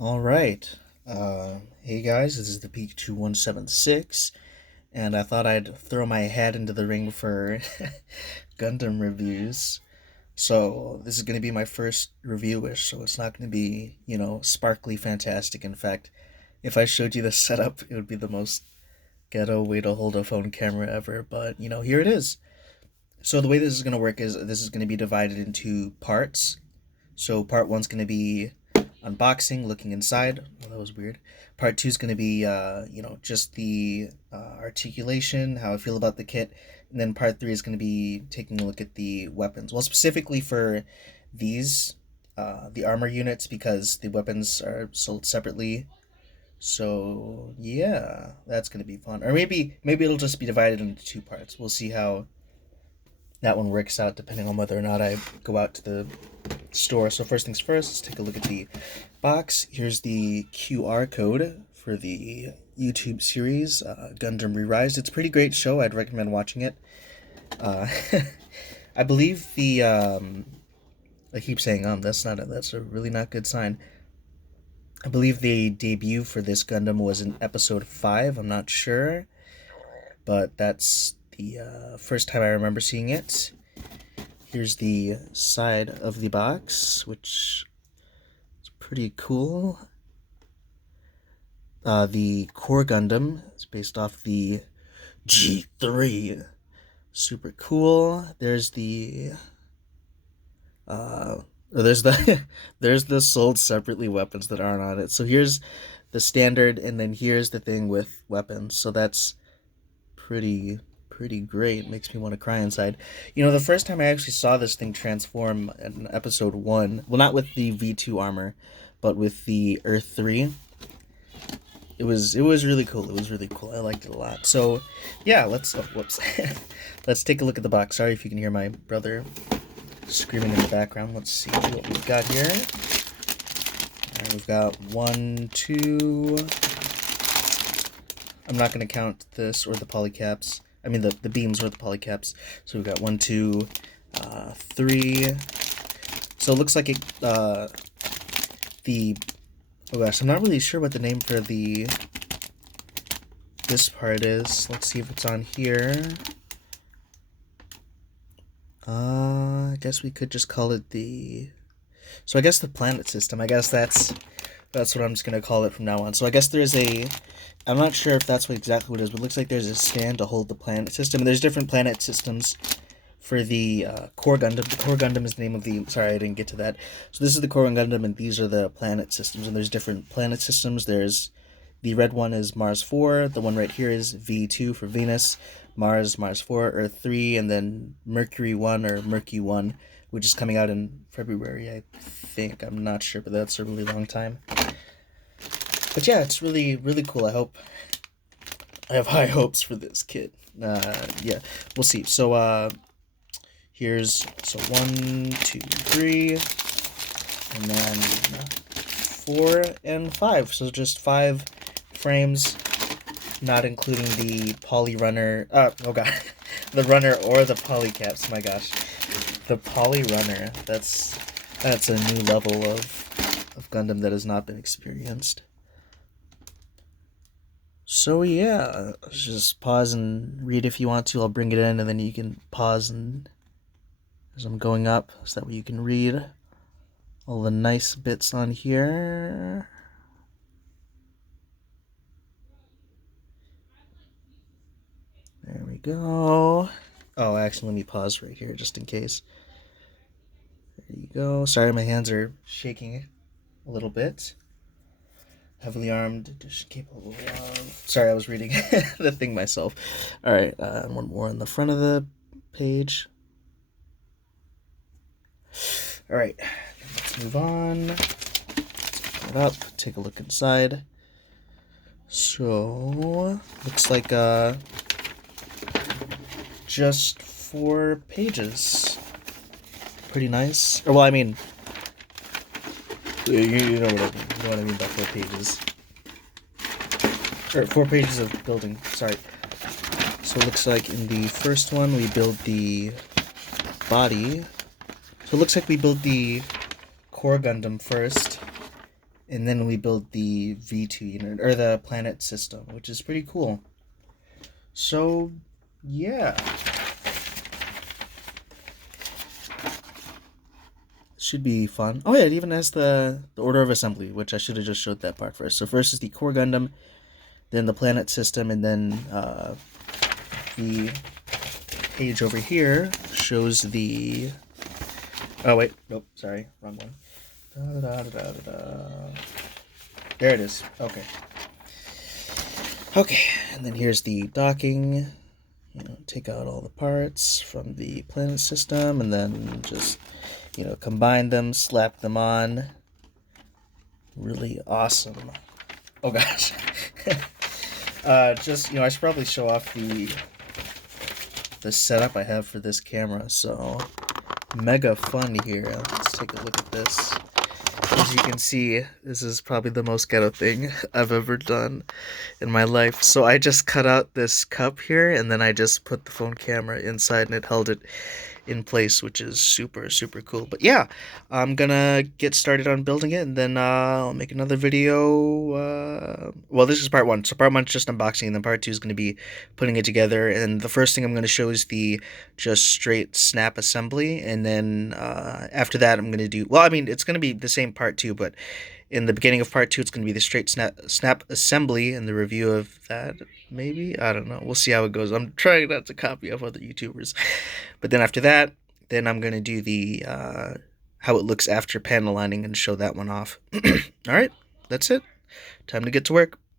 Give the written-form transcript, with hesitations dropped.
All right. Hey guys, this is the Peak 2176, and I thought I'd throw my hat into the ring for Gundam reviews. So, this is going to be my first review-ish, so it's not going to be, sparkly fantastic. In fact, if I showed you the setup, it would be the most ghetto way to hold a phone camera ever, but, here it is. So, the way this is going to work is this is going to be divided into parts. So, part one's going to be unboxing, looking inside. Oh, that was weird. Part two is going to be, just the articulation, how I feel about the kit. And then part three is going to be taking a look at the weapons. Well, specifically for these, the armor units, because the weapons are sold separately. So yeah, that's going to be fun. Or maybe it'll just be divided into two parts. We'll see how that one works out depending on whether or not I go out to the store. So first things first, let's take a look at the box. Here's the QR code for the YouTube series, Gundam Re. It's a pretty great show. I'd recommend watching it. Uh, I believe I keep saying that's a really not good sign. I believe the debut for this Gundam was in episode 5. I'm not sure, but that's the first time I remember seeing it. Here's the side of the box, which is pretty cool. The core Gundam is based off the G3. Super cool. There's the there's the there's the sold separately weapons that aren't on it. So here's the standard, and then here's the thing with weapons. So that's pretty great. It makes me want to cry inside. The first time I actually saw this thing transform in episode 1, well, not with the V2 armor, but with the Earth 3. It was really cool. It was really cool. I liked it a lot. So, yeah, whoops. Let's take a look at the box. Sorry if you can hear my brother screaming in the background. Let's see what we've got here. And we've got 1, 2. I'm not going to count this or the polycaps. I mean the beams or the polycaps. So we've got 1, 2, 3. So it looks like the oh gosh, I'm not really sure what the name for this part is. Let's see if it's on here. I guess we could just call it so I guess the planet system. I guess that's what I'm just gonna call it from now on. So I guess there's I'm not sure if that's exactly what it is, but it looks like there's a stand to hold the planet system. And there's different planet systems for the core Gundam. The core Gundam is the name of the. Sorry, I didn't get to that. So this is the core Gundam, and these are the planet systems. And there's different planet systems. There's the red one is Mars 4. The one right here is V2 for Venus. Mars 4, Earth 3, and then Mercury 1 or Mercury 1, which is coming out in February, I think. I'm not sure, but that's a really long time. But yeah, it's really, really cool. I have high hopes for this kit. Yeah, we'll see. So, here's 1, 2, 3, and then 4 and 5. So just 5 frames, not including the poly runner. Oh god, the runner or the polycaps. My gosh, the poly runner. That's a new level of Gundam that has not been experienced. So yeah, just pause and read if you want to. I'll bring it in, and then you can pause and as I'm going up, so that way you can read all the nice bits on here. There we go. Oh, actually, let me pause right here just in case. There you go. Sorry, my hands are shaking a little bit. Heavily armed, capable of. Sorry, I was reading the thing myself. All right, and one more on the front of the page. All right, let's move on. Let's pull it up. Take a look inside. So looks like just 4 pages. Pretty nice. Or well, I mean, you know what I mean. You know what I mean by 4 pages. Or 4 pages of building. Sorry. So it looks like in the first one we build the body. So it looks like we build the core Gundam first, And then we build the V2 unit, or the planet system, which is pretty cool. So, yeah. Should be fun. Oh yeah, it even has the order of assembly, which I should have just showed that part first. So first is the core Gundam, then the planet system, and then the page over here shows the... Oh wait, nope, sorry, wrong one. There it is. Okay. Okay, and then here's the docking. Take out all the parts from the planet system, and then just combine them, slap them on. Really awesome. Oh gosh. I should probably show off the setup I have for this camera. So mega fun here. Let's take a look at this. As you can see, this is probably the most ghetto thing I've ever done in my life. So I just cut out this cup here, and then I just put the phone camera inside, and it held it in place, which is super, super cool. But yeah, I'm gonna get started on building it, and then I'll make another video. Well, this is part one. So part one's just unboxing, and then part two is gonna be putting it together. And the first thing I'm gonna show is the just straight snap assembly, and then after that, I'm gonna do. Well, I mean, it's gonna be the same part two, but in the beginning of part two, it's going to be the straight snap assembly and the review of that. Maybe, I don't know. We'll see how it goes. I'm trying not to copy off other YouTubers, but then after that, then I'm going to do the how it looks after panel lining and show that one off. All right, that's it. Time to get to work.